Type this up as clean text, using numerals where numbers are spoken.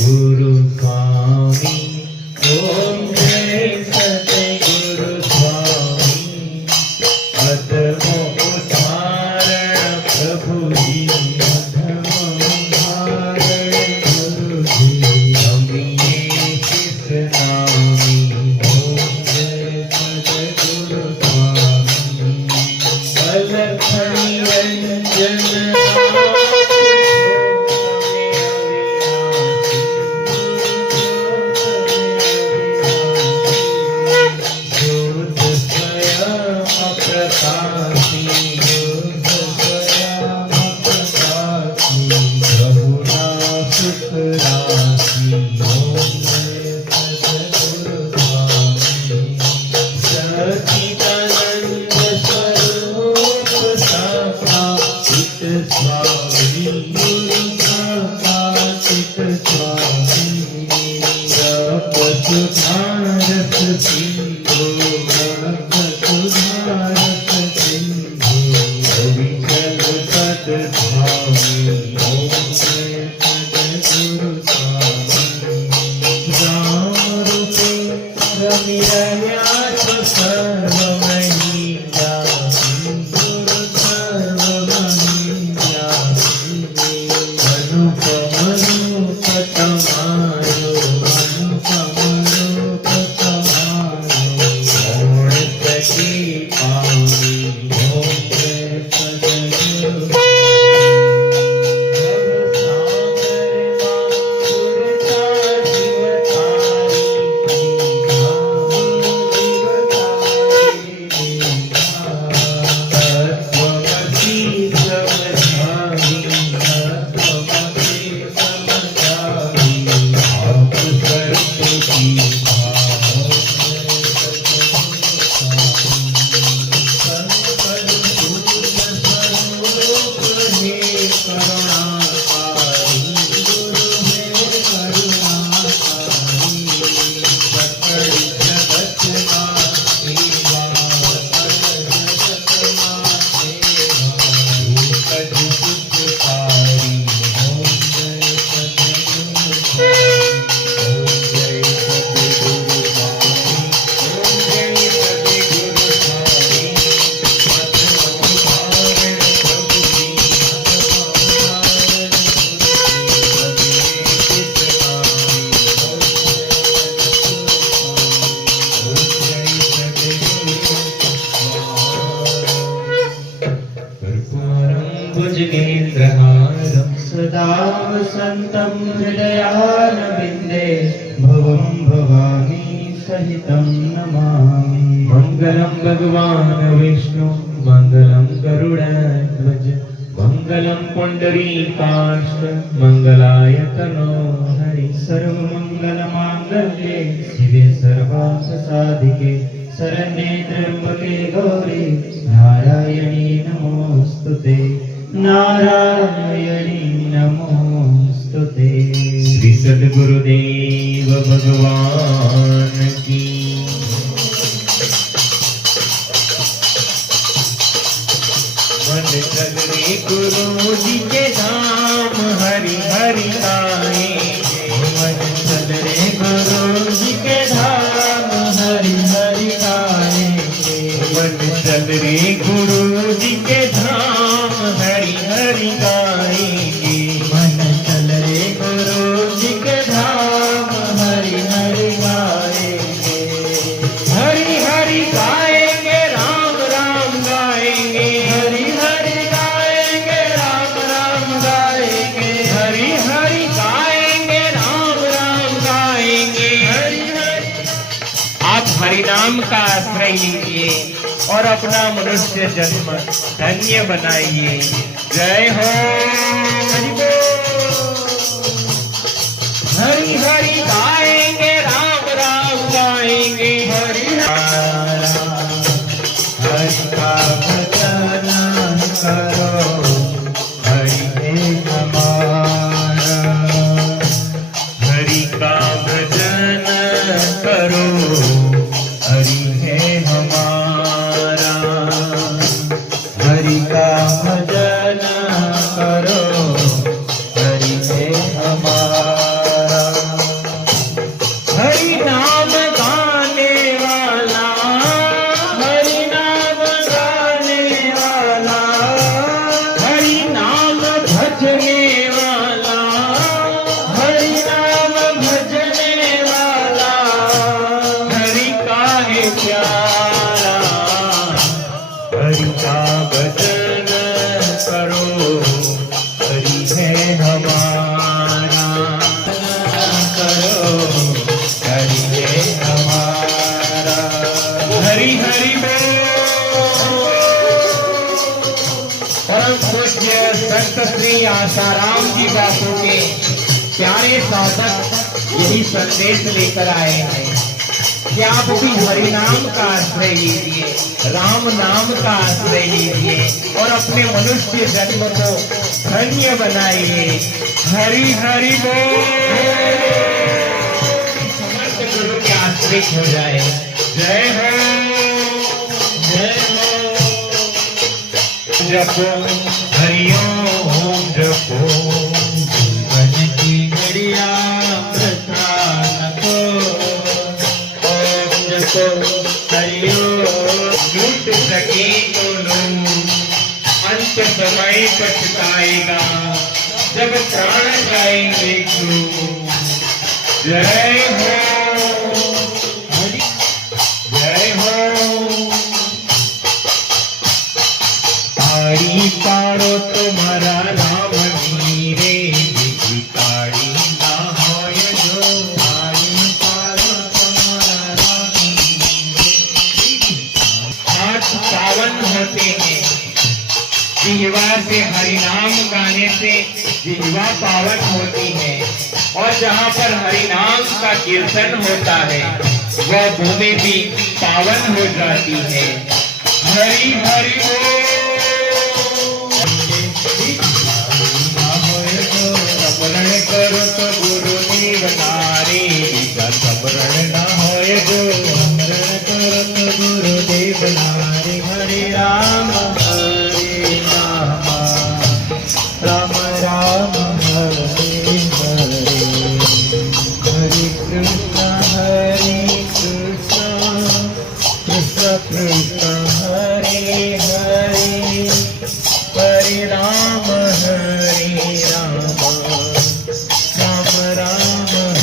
गुरु स्वामी, ओम जय सतगुरु स्वामी। अधमो उद्धारण प्रभु जी, अधमो उद्धारण गुरु जी। अमिये शिष नामी, ओम जय सतगुरु स्वामी। अलख निरंजन भुजगेन्द्रहारं सदा वसन्तं हृदयारविन्दे भवं भवानी सहितं नमामि। मङ्गलं भगवान् विष्णु, मङ्गलं गरुडध्वज, मङ्गलं पुण्डरीकाक्ष, मङ्गलाय तनो हरि। सर्वमङ्गलमाङ्गल्ये शिवे सर्वार्थसाधिके, शरण्ये त्र्यम्बके गौरी नारायणी नमोस्तुते, नारायणी नमोस्तुते। श्री सद्गुरुदेव भगवान की। मन चल रे गुरु जी के धाम, हरि हरि गाएंगे। मन चल रे गुरु जी के धाम, हरि हरि गाएंगे। मन चल रे गुरु जी के धाम, हरि हरि गाएंगे। मन चल रे गुरु जी के धाम, हरि हरि गाएंगे। हरि हरि गाएंगे, राम राम गाएंगे। हरि हरि गाएंगे, राम राम गाएंगे। हरि हरि गाएंगे, राम राम गाएंगे। हरि हरि। आप हरि नाम का आश्रय लीजिए और अपना मनुष्य जन्म धन्य बनाइए। जय हो। हरि हरि गाएंगे, राम राम गाएंगे। हरि हरि का भजन करो, हरि है हमारा। हरि का भजन करो, हरि है हमारा। हरि का भजन करो, हरि है हमारा। संत श्री आसाराम जी बापू के प्यारे साधक यही संदेश लेकर आए हैं कि आप भी हरि नाम का आश्रय लीजिए, राम नाम का आश्रय लीजिए और अपने मनुष्य जन्म को धन्य बनाइए। हरि हरि बोल। समस्त गुरु के आश्रित हो जाए। जय हो, जय हो। जपो हरिओम जपो, जीवन की घड़िया प्रस्थान को। ओम जपो हरिओम। लूट सके तो लो, अंत समय पछताएगा जब प्राण जाएंगे क्यों। जय हो, जय हो। तारी पारो तुम्हारा राम मीरे, भिखारी ना होय जो। तारी पारो तुम्हारा राम मीरे। हाथ पावन होते हैं, जिह्वा से हरिनाम गाने से जिह्वा पावन होती है और जहाँ पर हरिनाम का कीर्तन होता है वह भूमि भी पावन हो जाती है। हरि हरि बोल। स्मरण करो तो गुरुदेव नारी, स्मरण न होए जो। स्मरण करो तो गुरुदेव नारी। हरे राम हरे राम, राम राम हरे हरे। हरे कृष्ण कृष्ण कृष्ण हरे हरे। हरे राम